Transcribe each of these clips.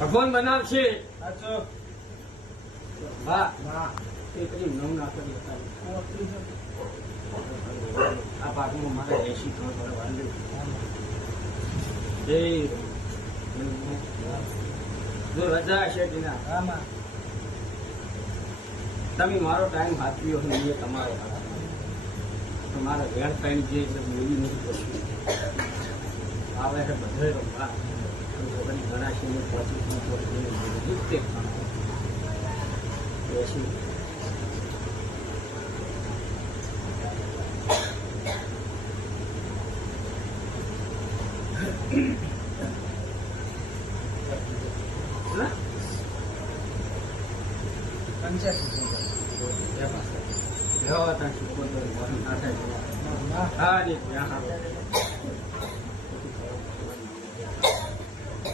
ભગવાન બનાવશે આ પાકમાં મારે 80 કરોડ જો રજા હશે તમે મારો ટાઈમ હાથવ્યો હોય એ તમારો તમારા વેણ ટાઈમ જે બોલી નથી પડતું આવે છે બધે રમવા ઘણા છે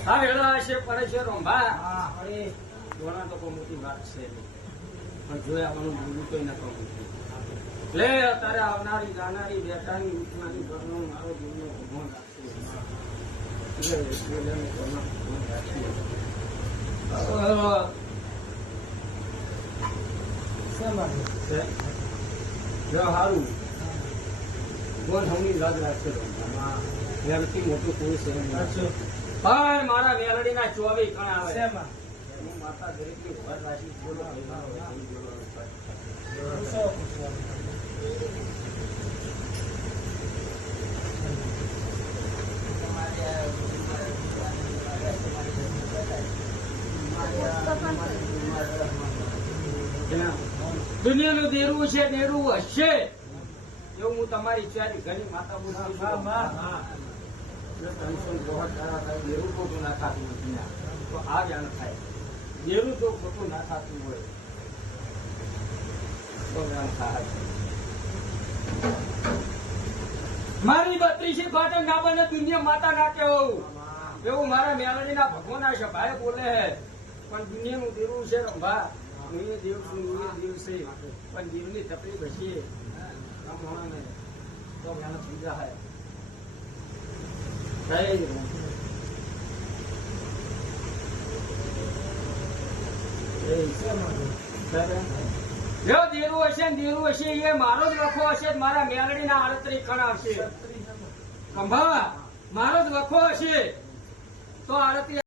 હા એડા છે પડે છે રોંભા દોણા તો કોઈ મોટી વાત છે પણ જોયા આવવાનું બોલું કઈ ના કહું લે અત્યારે આવનારી જાનારી બેટાની ઉઠનારી ઘરનો મારો જીવનો ભગવાન રાખશે સારું બોલ હમની લાગ રાખશે વેલથી મોટું કોઈ છે પણ મારા વેલડી ના 24 કણ આવે માતા દરેક ની ઘર રાશિ બોલો દુનિયાનું દેરું છે દેરું હશે એવું હું તમારી ચારી ઘણી માતા બોલું દેરું ખોટું ના થતું નથી તો આ જાણ થાય દેરું જો ખોટું ના થતું હોય તો જાણ થાય મારી 32 પાટણ ના બને દુનિયા માતા ના કેવું એવું મારા મેલડી ના ભગવાન ના સભાએ બોલે હે પણ દુનિયાનું દેરું છે રંભા હું એ દેવ છું હું એ દેવ છે પણ દેવની તકલીફ હશે તો મહેનત થઈ જાય દેરું હશે ને દેરું હશે એ મારો જ લખો હશે મારા મેલડી ના 38 ખણ આવશે ખંભા મારો જ લખો હશે તો 38